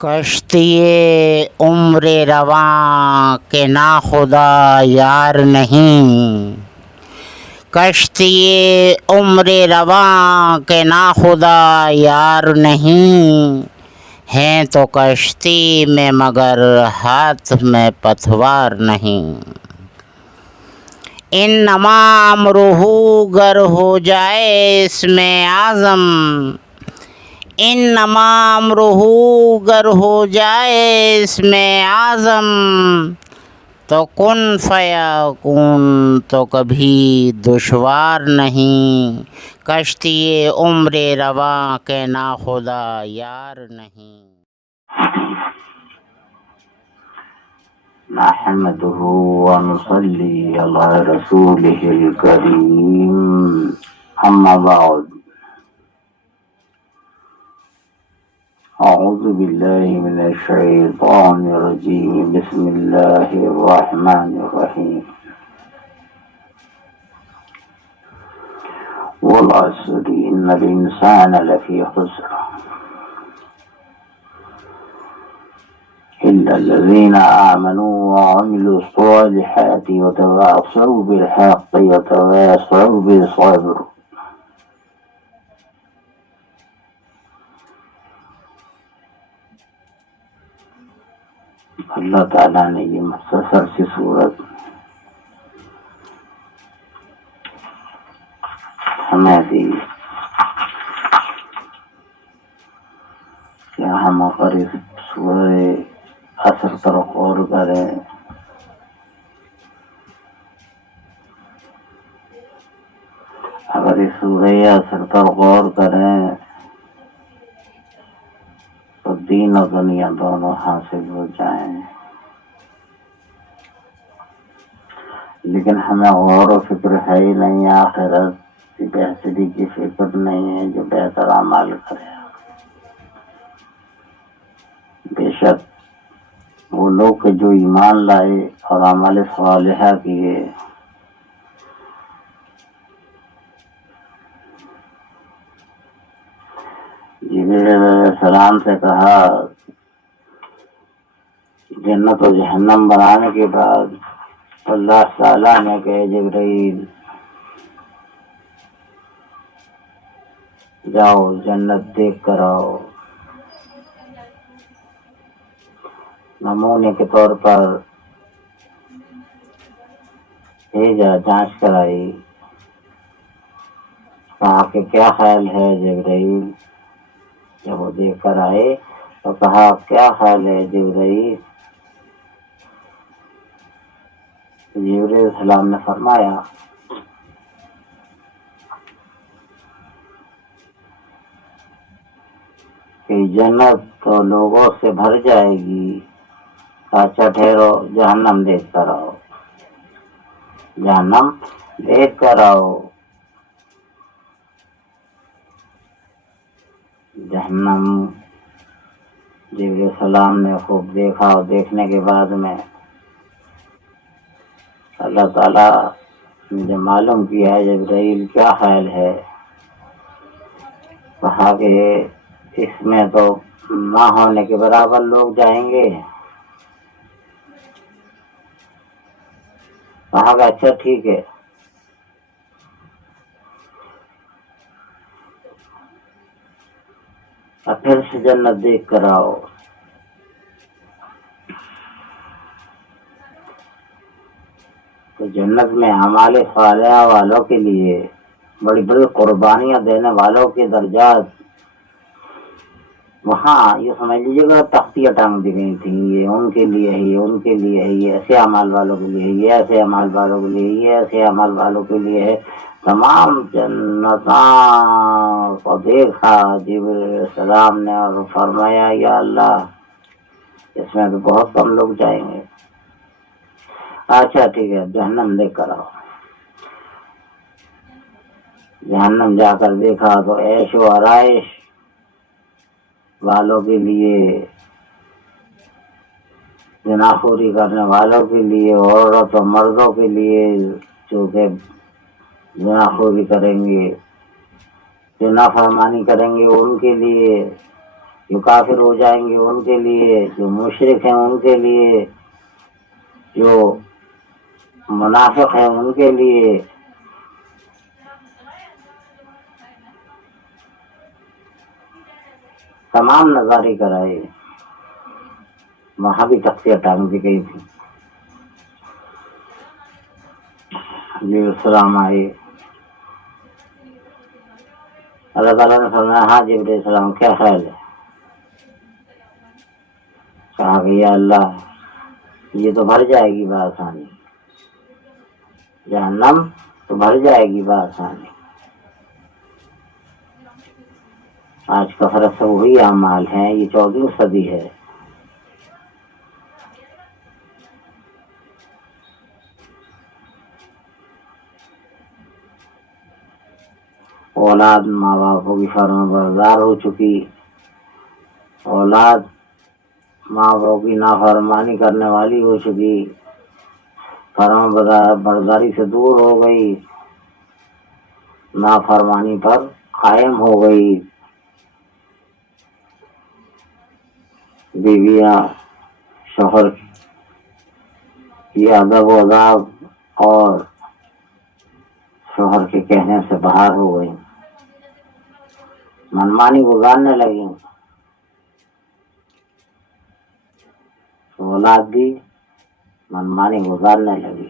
کشتی عمر رواں کے ناخدا یار نہیں، کشتی عمر رواں کے ناخدا یار نہیں، ہیں تو کشتی میں مگر ہاتھ میں پتوار نہیں۔ انما امرہ گر ہو جائے اس میں اعظم، انما امرہ گر ہو جائے اس میں اعظم، تو کن فیکون تو کبھی دشوار نہیں، کشتی عمر رواں کے ناخدا یار نہیں۔ نحمده ونصلي على رسوله الكريم، أما بعد، أعوذ بالله من الشيطان الرجيم، بسم الله الرحمن الرحيم، والعصر إن الإنسان لفي خسر إلا الذين آمنوا وعملوا الصالحات وتواصوا بالحق وتواصوا بالصبر۔ اللہ تعالیٰ نے یہ مختصر سی صورت ہمیں دی کہ ہم اگر اس سورہ عصر پر غور کریں عصر پر غور کریں تو دین و دنیا دونوں حاصل ہو جائیں، لیکن ہمیں غور و فکر ہے ہی نہیں، آخرت کی بہتری کی فکر نہیں ہے جو بہتر اعمال کرے۔ بے شک وہ لوگ جو ایمان لائے اور عمل صالحہ کیے، جبریل علیہ السلام سے کہا جنت و جہنم بنانے کے بعد اللہ تعالیٰ نے کہے جبریل جاؤ جنت دیکھ کر آؤ۔ نمونے کے طور پر بھیجا، جانچ کرائی، کہا کہ کیا خیال ہے جبرائیل؟ جب وہ دیکھ کر آئے تو کہا کیا خیال ہے جبرائیل؟ جبرائیل علیہ السلام نے فرمایا کہ جنت تو لوگوں سے بھر جائے گی، اچھا ٹھہرو جہنم دیکھ کر آؤ، جہنم دیکھ کر آؤ۔ جہنم جبریل علیہ السلام نے خوب دیکھا، اور دیکھنے کے بعد میں اللہ تعالیٰ نے معلوم کیا ہے جبرائیل کیا خیال ہے، کہا کہ اس میں تو نہ ہونے کے برابر لوگ جائیں گے۔ کہا کہ اچھا ٹھیک ہے، اور پھر سے جنت دیکھ کر آؤ۔ تو جنت میں اعمال صالحہ والوں کے لیے بڑی بڑی قربانیاں دینے والوں کے درجات وہاں یہ سمجھ لیجیے گا تختیاں ٹانگ دی گئی تھیں، یہ ان کے لیے ہے، یہ ان کے لیے ہے، یہ ایسے اعمال والوں کے لیے ہے، یہ ایسے اعمال والوں کے لیے، یہ ایسے اعمال والوں کے لیے ہے۔ تمام جنتوں کو دیکھا جبریل علیہ السلام نے اور فرمایا یا اللہ اس میں تو بہت کم لوگ جائیں گے، اچھا ٹھیک ہے جہنم دیکھ کر آؤ۔ جہنم جا کر دیکھا تو عیش و آرائش والوں کے لیے، زناخوری کرنے والوں کے لیے، عورت و مردوں کے لیے جو کہ زناخوری کریں گے، جو نافرمانی کریں گے ان کے لیے جو کافر ہو جائیں گے ان کے لیے، جو مشرک ہیں ان کے لیے، جو منافق ہیں ان کے لیے، تمام نظارے کرائے۔ وہاں بھی تختیاں ٹانگ دی گئی تھی۔ علیہ السلام آئے، اللہ تعالیٰ نے فرمایا ہاں جبرائیل السلام کیا خیال ہے؟ کہا کہ یا اللہ یہ تو بھر جائے گی بآسانی، جہنم تو بھر جائے گی بآسانی، آج کا فرق سب وہی اعمال ہیں، یہ 14ویں صدی ہے۔ اولاد ماں باپوں کی فرما بردار ہو چکی، اولاد ماں باپ کی نافرمانی کرنے والی ہو چکی، فرما برداری سے دور ہو گئی، نافرمانی پر قائم ہو گئی، بیویاں شوہر کی ادب و ادا اور شوہر کے کہنے سے باہر ہو گئی، منمانی گزارنے لگی، اولاد بھی منمانی گزارنے لگی۔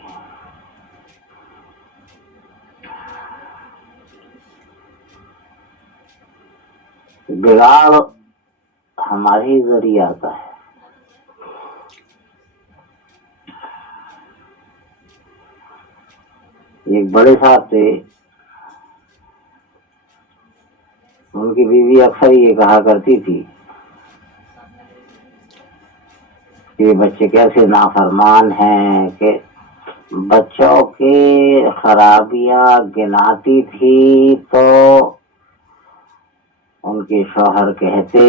بگاڑ ہمارے ذریعے آتا ہے۔ ایک بڑے صاحب تھے، ان کی بیوی اکثر یہ کہا کرتی تھی کہ بچے کیسے نافرمان ہیں، کہ بچوں کی خرابیاں گناتی تھی تو ان کے شوہر کہتے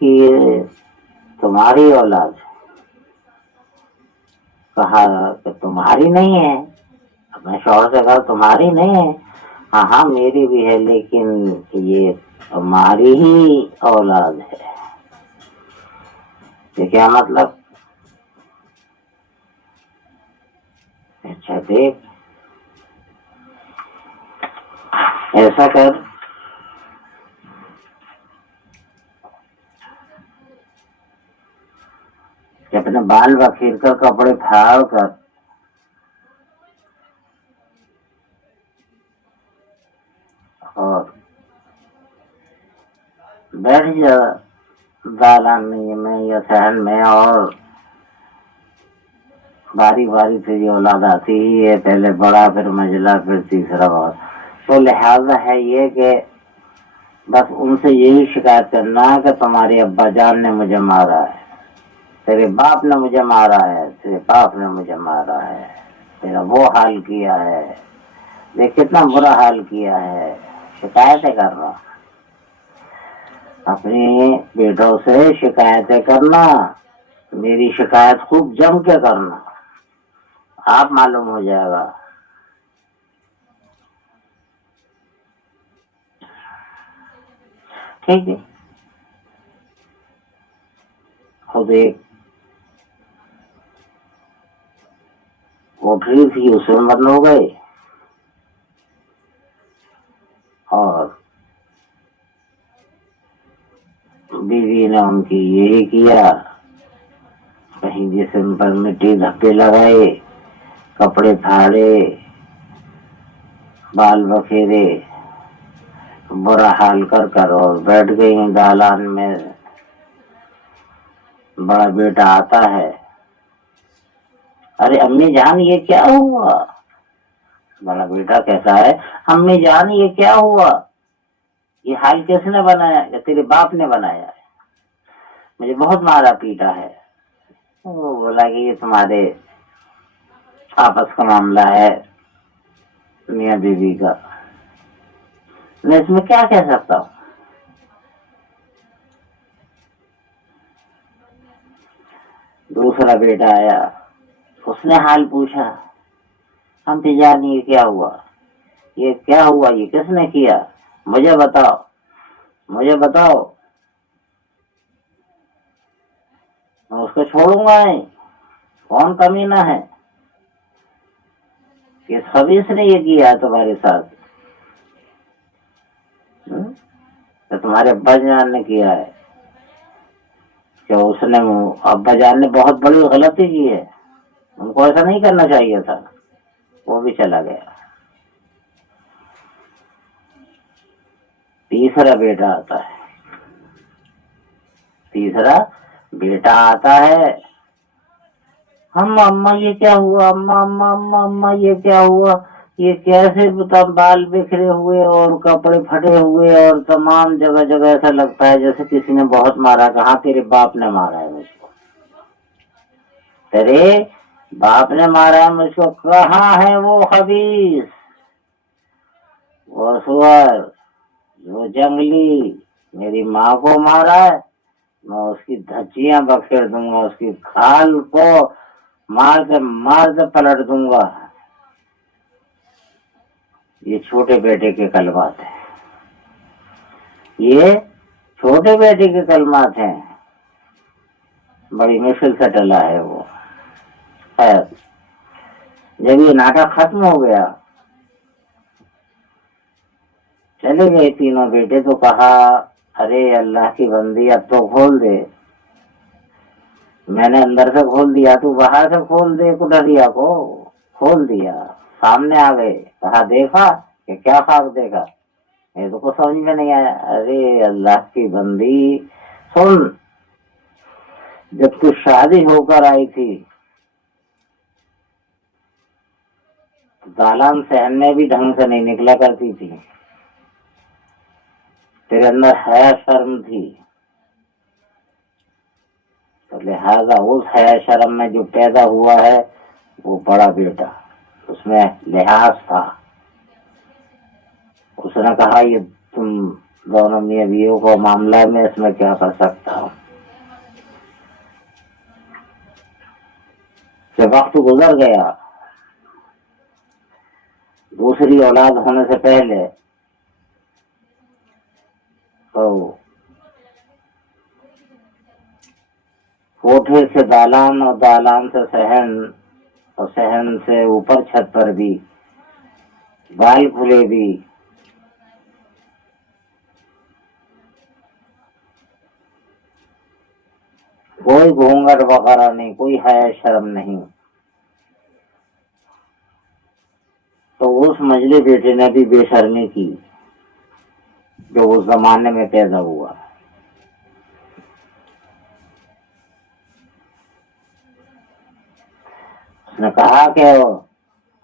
کہ یہ تمہاری اولاد ہے۔ کہا کہ تمہاری نہیں ہے، اپنے شوہر سے کہا تمہاری نہیں ہے، ہاں ہاں میری بھی ہے لیکن یہ تمہاری ہی اولاد ہے۔ یہ کیا مطلب؟ اچھا دیکھ ایسا کر کہ اپنے بال بکھیر کر کپڑے پھاڑ کر اور بیٹھ جا دالان میں یا صحن میں، اور باری باری سے یہ اولاد آتی ہی ہے، پہلے بڑا پھر مجلا پھر تیسرا بار، تو لہذا ہے یہ کہ بس ان سے یہی شکایت کرنا کہ تمہارے ابا جان نے مجھے مارا ہے، تیرے باپ نے مجھے مارا ہے، تیرے باپ نے مجھے مارا ہے، تیرا وہ حال کیا ہے، دیکھ کتنا برا حال کیا ہے، شکایتیں کر رہا، اپنے بیٹوں سے شکایتیں کرنا، میری شکایت خوب جم کے کرنا، آپ معلوم ہو جائے گا۔ ٹھیک ہے، خود ایک کوٹری تھی اس میں بند ہو گئے، اور بیوی نے ان کی یہی کیا، کہیں جسم پر مٹی دھکے لگائے، کپڑے پھاڑے، بال بکھیرے، برا حال کر کر اور بیٹھ گئی دالان میں۔ بڑا بیٹا آتا ہے، ارے امی جان یہ کیا ہوا؟ بڑا بیٹا کہتا ہے امی جان یہ کیا ہوا؟ یہ حال کس نے بنایا؟ کہ تیرے باپ نے بنایا ہے، مجھے بہت مارا پیٹا ہے۔ وہ بولا کہ یہ تمہارے آپس کا معاملہ ہے میاں بیوی کا، میں اس میں کیا کہہ سکتا ہوں۔ دوسرا بیٹا آیا، اس نے حال پوچھا، ہم جان یہ کیا ہوا؟ یہ کیا ہوا, یہ کس نے کیا, مجھے بتاؤ, مجھے بتاؤ, میں اس کو چھوڑوں گا نہیں. کون کمینہ ہے, کس خبیث نے یہ کیا ہے تمہارے ساتھ, تو تمہارے ابا جان نے کیا ہے, کہ اس نے, ابا جان نے بہت بڑی غلطی کی ہے, ان کو ایسا نہیں کرنا چاہیے تھا. وہ بھی چلا گیا. تیسرا بیٹا آتا ہے, تیسرا بیٹا آتا ہے. اماں یہ کیا ہوا, اماں یہ کیا ہوا, یہ کیسے بال بکھرے ہوئے اور کپڑے پھٹے ہوئے اور تمام جگہ جگہ ایسا لگتا ہے جیسے کسی نے بہت مارا. کہاں تیرے باپ نے مارا ہے مجھ کو, تیرے باپ نے مارا ہے مجھ کو. کہاں ہے وہ خبیث, وہ سور, وہ جنگلی, میری ماں کو مارا ہے, میں اس کی دھجیاں بکھیر دوں گا, اس کی کھال کو مار کے پلٹ دوں گا. یہ چھوٹے بیٹے کے کلمات ہیں, یہ چھوٹے بیٹے کے کلمات ہیں. بڑی مشکل سے ٹلا ہے وہ. خیر, جب یہ ناٹک ختم ہو گیا, چلے گئے تینوں بیٹے, تو کہا ارے اللہ کی بندی اب تو کھول دے, میں نے اندر سے کھول دیا, تو باہر سے کھول دے, کٹریا کو کھول دیا. سامنے آ گئے, کہا دیکھا, کہ کیا خواب دیکھا, یہ تو کچھ سمجھ میں نہیں آیا. ارے اللہ کی بندی سن, جب تو شادی ہو کر آئی تھی دالان صحن میں بھی ڈھنگ سے نہیں نکلا کرتی تھی, تیرے اندر حیا شرم تھی, تو لہذا اس حیا شرم میں جو پیدا ہوا ہے وہ بڑا بیٹا, اس میں لحاظ تھا. اس نے کہا یہ تم دونوں میاں بیوی کو معاملہ میں اس میں کیا کر سکتا ہوں. جب وقت گزر گیا, دوسری اولاد ہونے سے پہلے, تو کوٹھے سے دالان اور دالان سے صحن اور صحن سے اوپر چھت پر بھی بال کھلے بھی, کوئی گھونگھٹ وغیرہ نہیں, کوئی حیا شرم نہیں. تو اس مجلے بیٹے نے بھی بے شرمی کی جو اس زمانے میں پیدا ہوا. اس نے کہا کہ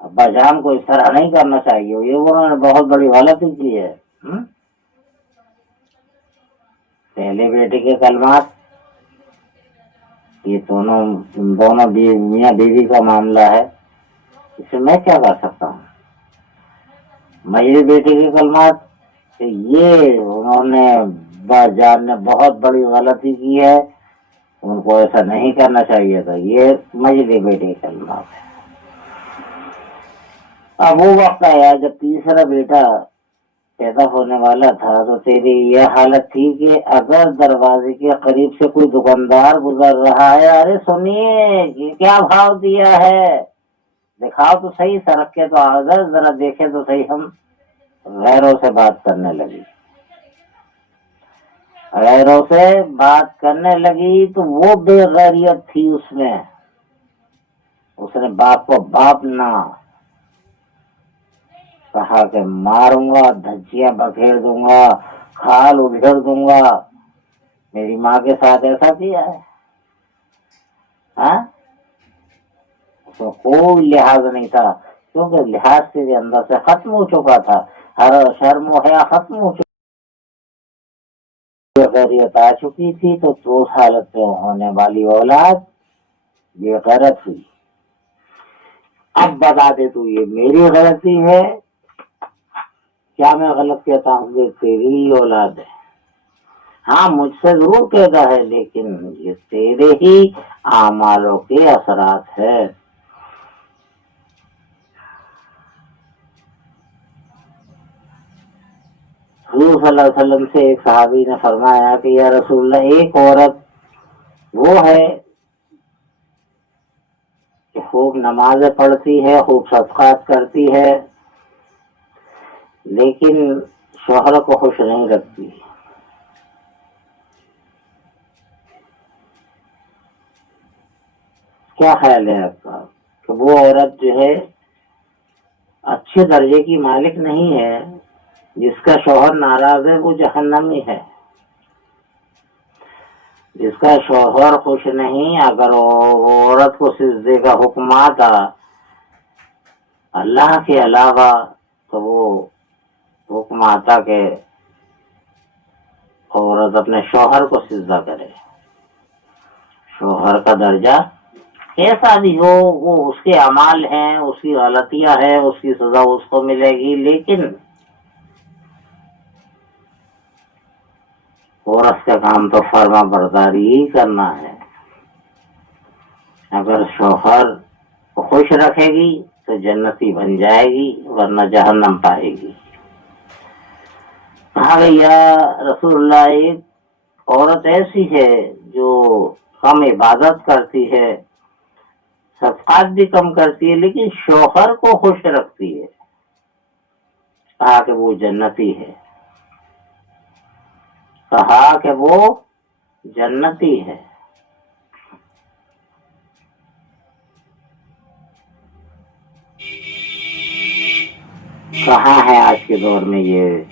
ابا جان کو اس طرح نہیں کرنا چاہیے, یہ انہوں نے بہت بڑی غلطی کی ہے. پہلے بیٹے کے کلمات, یہ دونوں میاں بیوی کا معاملہ ہے, اس میں میں کیا کر سکتا ہوں. میرے بیٹے کے کلمات, یہ انہوں نے ابا جان نے بہت بڑی غلطی کی ہے, ان کو ایسا نہیں کرنا چاہیے تھا. یہ مجھے بیٹے کے کلمات ہے. اب وہ وقت آیا جب تیسرا بیٹا پیدا ہونے والا تھا, تو تیری یہ حالت تھی کہ اگر دروازے کے قریب سے کوئی دکاندار گزر رہا ہے, ارے سنیے یہ کیا بھاؤ دیا ہے, دکھاؤ تو صحیح, سڑک کے تو اگر ذرا دیکھے تو صحیح. ہم غیروں سے بات کرنے لگی, غیروں سے بات کرنے لگی, تو وہ بے غیرت تھی اس میں. اس نے باپ کو باپ نہ کہا کہ ماروں گا, دھجیاں بکھیر دوں گا, کھال ادھیڑ دوں گا. میری ماں کے ساتھ ایسا کیا ہے, اس میں کوئی لحاظ نہیں تھا, کیونکہ لحاظ تیرے اندر سے ختم ہو چکا تھا, ہر شرم و حیا ختم ہو چکا, غیرت آ چکی تھی. تو اس حالت میں ہونے والی اولاد یہ غیرت ہوئی. اب بتا دے تو یہ میری غلطی ہے, کیا میں غلط کہتا ہوں؟ یہ تیری ہی اولاد ہے. ہاں مجھ سے ضرور پیدا ہے, لیکن یہ تیرے ہی اعمالوں کے اثرات ہے. حضور صلی اللہ علیہ وسلم سے ایک صحابی نے فرمایا کہ یا رسول اللہ، ایک عورت وہ ہے کہ خوب نمازیں پڑھتی ہے، خوب صدقات کرتی ہے، لیکن شوہر کو خوش نہیں رکھتی. کیا خیال ہے آپ کا کہ وہ عورت جو ہے اچھے درجے کی مالک نہیں ہے، جس کا شوہر ناراض ہے وہ جہنمی ہے. جس کا شوہر خوش نہیں، اگر وہ عورت کو سجدے کا حکم آتا اللہ کے علاوہ تو وہ حکم آتا کہ عورت اپنے شوہر کو سجدہ کرے. شوہر کا درجہ کیسا بھی ہو، وہ اس کے اعمال ہیں، اس کی غلطیاں ہیں، اس کی سزا اس کو ملے گی، لیکن عورت کا کام تو فرما برداری ہی کرنا ہے. اگر شوہر کو خوش رکھے گی تو جنتی بن جائے گی، ورنہ جہنم پائے گی. کہا یا رسول اللہ، ایک عورت ایسی ہے جو کم عبادت کرتی ہے، صدقات بھی کم کرتی ہے، لیکن شوہر کو خوش رکھتی ہے. کہا کہ وہ جنتی ہے. کہا کہ وہ جنتی ہے. کہاں ہے آج کے دور میں یہ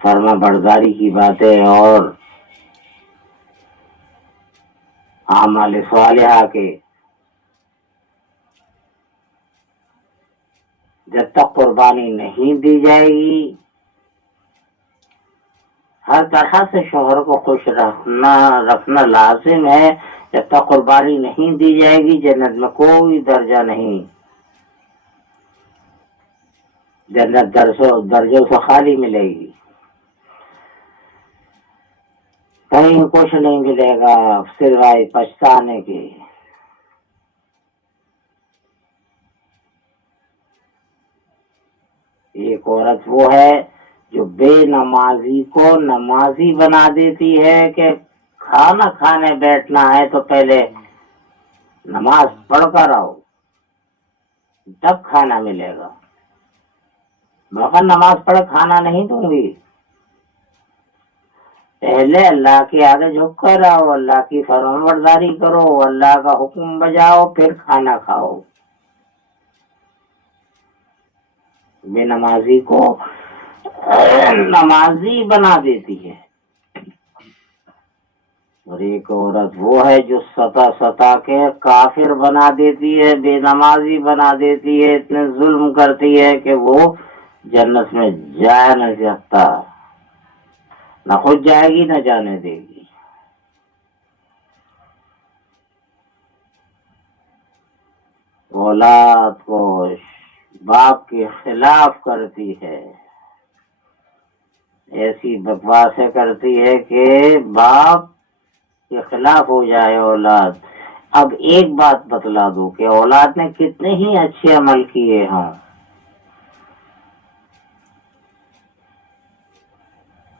فرما برداری کی باتیں اور اعمال صالحہ کے؟ جب تک قربانی نہیں دی جائے گی، ہر طرح سے شوہر کو خوش رکھنا لازم ہے. جب تک قربانی نہیں دی جائے گی جنت میں کوئی درجہ نہیں. جنت درجوں سے خالی ملے گی، کہیں کچھ نہیں ملے گا سوائے پچھتانے کے. ایک عورت وہ ہے جو بے نمازی کو نمازی بنا دیتی ہے کہ کھانا کھانے بیٹھنا ہے تو پہلے نماز پڑھ کر آؤ، تب کھانا ملے گا. بغیر نماز پڑھے کھانا نہیں دوں گی. پہلے اللہ کے آگے جھک کر آؤ، اللہ کی فرمانبرداری کرو، اللہ کا حکم بجاؤ، پھر کھانا کھاؤ. بے نمازی کو نمازی بنا دیتی ہے. اور ایک عورت وہ ہے جو ستا کے کافر بنا دیتی ہے، بے نمازی بنا دیتی ہے، اتنے ظلم کرتی ہے کہ وہ جنت میں جا نہیں سکتا، نہ خود جائے گی نہ جانے دے گی. اولاد کو باپ کے خلاف کرتی ہے، ایسی بکواسیں کرتی ہے کہ باپ کے خلاف ہو جائے اولاد. اب ایک بات بتلا دو کہ اولاد نے کتنے ہی اچھے عمل کیے ہوں،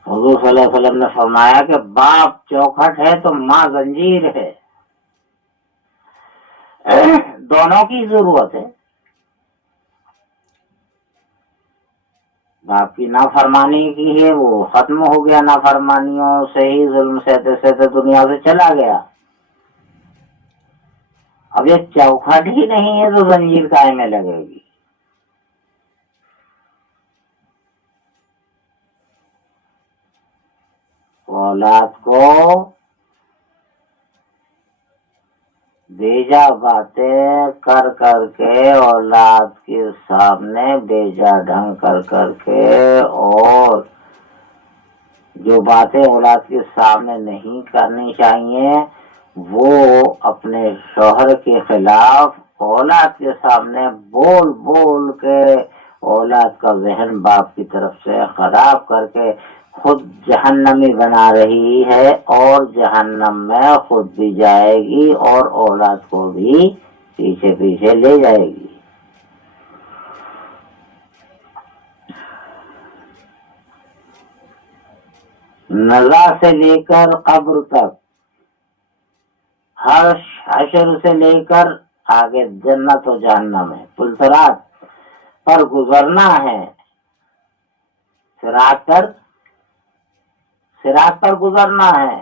حضور صلی اللہ علیہ وسلم نے فرمایا کہ باپ چوکھٹ ہے تو ماں زنجیر ہے. دونوں کی ضرورت ہے. باپ کی نافرمانی کی ہے، وہ ختم ہو گیا، نافرمانیوں سے ہی ظلم سہتے سہتے دنیا سے چلا گیا. اب یہ چوکھٹ ہی نہیں ہے تو زنجیر کائے میں لگے گی. اولاد کو بیجا باتیں کر کر کے، اولاد کے سامنے بیجا ڈھنگ کر کے، اور جو باتیں اولاد کے سامنے نہیں کرنی چاہیے وہ اپنے شوہر کے خلاف اولاد کے سامنے بول بول کے اولاد کا ذہن باپ کی طرف سے خراب کر کے خود جہنمی بنا رہی ہے، اور جہنم میں خود بھی جائے گی اور اولاد کو بھی پیچھے پیچھے لے جائے گی. نزا سے لے کر قبر تک، حشر سے لے کر آگے جنت و جہنم ہے، پلسرات پر گزرنا ہے، صراط پر گزرنا ہے۔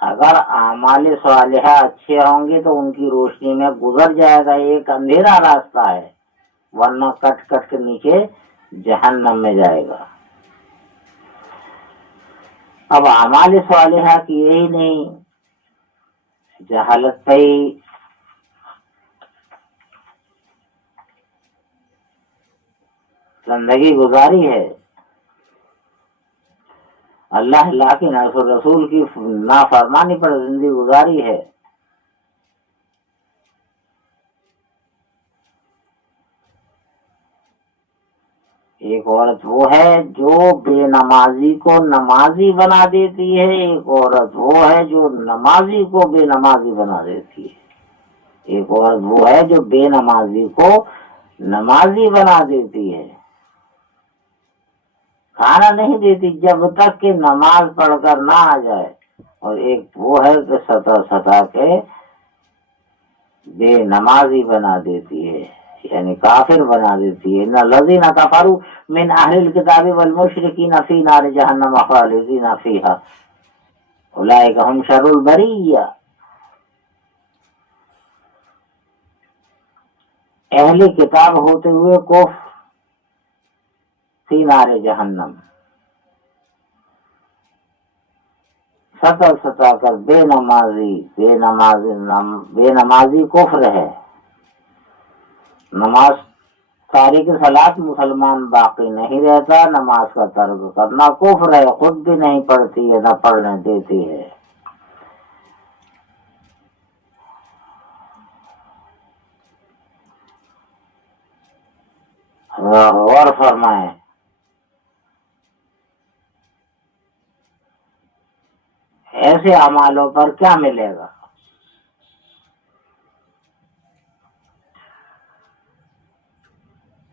اگر اعمال صالحہ اچھے ہوں گے تو ان کی روشنی میں گزر جائے گا، ایک اندھیرا راستہ ہے، ورنہ کٹ کٹ کے نیچے جہنم میں جائے گا۔ اب اعمال صالحہ کی یہی نہیں، جہالت پہ ہی زندگی گزاری ہے، اللہ کی رسول کی نافرمانی پر زندگی گزاری ہے۔ ایک عورت وہ ہے جو بے نمازی کو نمازی بنا دیتی ہے، ایک عورت وہ ہے جو نمازی کو بے نمازی بنا دیتی ہے، ایک عورت وہ ہے جو بے نمازی کو نمازی بنا دیتی ہے، کھانا نہیں دیتی جب تک کہ نماز پڑھ کر نہ آ جائے، اور ایک وہ ہے کہ ستا کے بے نمازی بنا دیتی ہے، یعنی کافر بنا دیتی ہے۔ ان الذین کفروا من اہل الکتاب والمشرکین فی نار جہنم خالدین فیہا اولئک ھم شر البریہ۔ اہل کتاب ہوتے ہوئے کفر فی نار جہنم، ستا کر بے نمازی کفر ہے۔ نماز تاریخ صلاۃ مسلمان باقی نہیں رہتا، نماز کا ترک کرنا کفر ہے، خود بھی نہیں پڑھتی ہے نہ پڑھنے دیتی ہے۔ غور فرمائیں، ایسے اعمالوں پر کیا ملے گا؟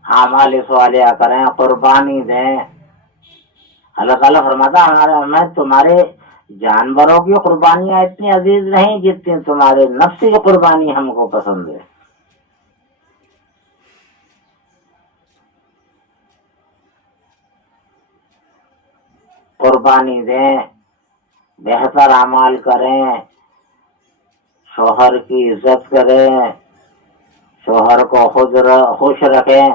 اعمال صالحہ کریں، قربانی دیں۔ اللہ تعالیٰ فرماتا میں تمہارے جانوروں کی قربانیاں اتنی عزیز نہیں جتنی تمہارے نفس کی قربانی ہم کو پسند ہے۔ قربانی دیں، بہتر اعمال کریں، شوہر کی عزت کریں، شوہر کو خوش رکھیں۔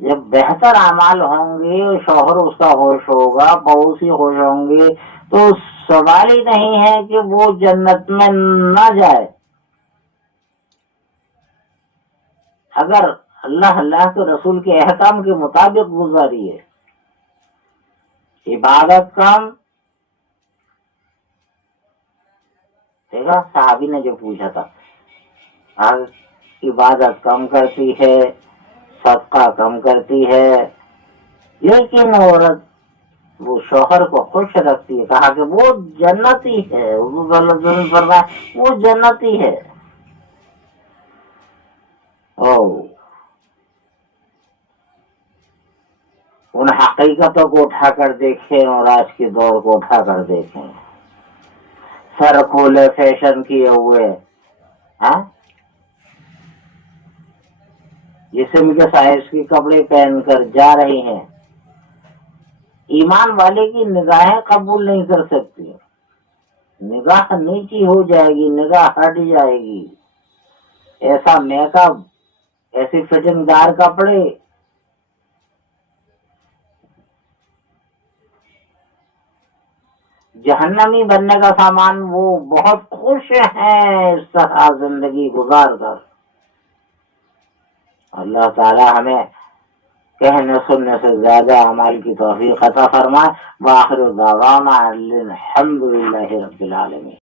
جب بہتر اعمال ہوں گے، شوہر اس کا خوش ہوگا، پڑوسی خوش ہوں گے، تو سوال ہی نہیں ہے کہ وہ جنت میں نہ جائے۔ اگر اللہ کے رسول کے احکام کے مطابق گزاری ہے، عبادت کم، دیکھا صحابی نے جو پوچھا تھا، عبادت کم کرتی ہے، صدقہ کم کرتی ہے، لیکن عورت وہ شوہر کو خوش رکھتی ہے، کہا کہ وہ جنتی ہے، وہ جنتی ہے۔ ان حقیقتوں کو اٹھا کر دیکھیں اور آج کے دور کو اٹھا کر دیکھیں، سر کھولے فیشن کیے ہوئے، جسم کے سائز کے کپڑے پہن کر جا رہی ہیں، ایمان والے کی نگاہیں قبول نہیں کر سکتی، نگاہ نیچی ہو جائے گی، نگاہ ہٹ جائے گی، ایسا میک اپ، ایسی فٹنگ دار کپڑے۔ جہنمی بننے کا سامان، وہ بہت خوش ہیں اس طرح زندگی گزار کر۔ اللہ تعالی ہمیں کہنے سننے سے زیادہ اعمال کی توفیق عطا فرمائے۔ وآخر دعوانا الحمد للہ رب العالمین۔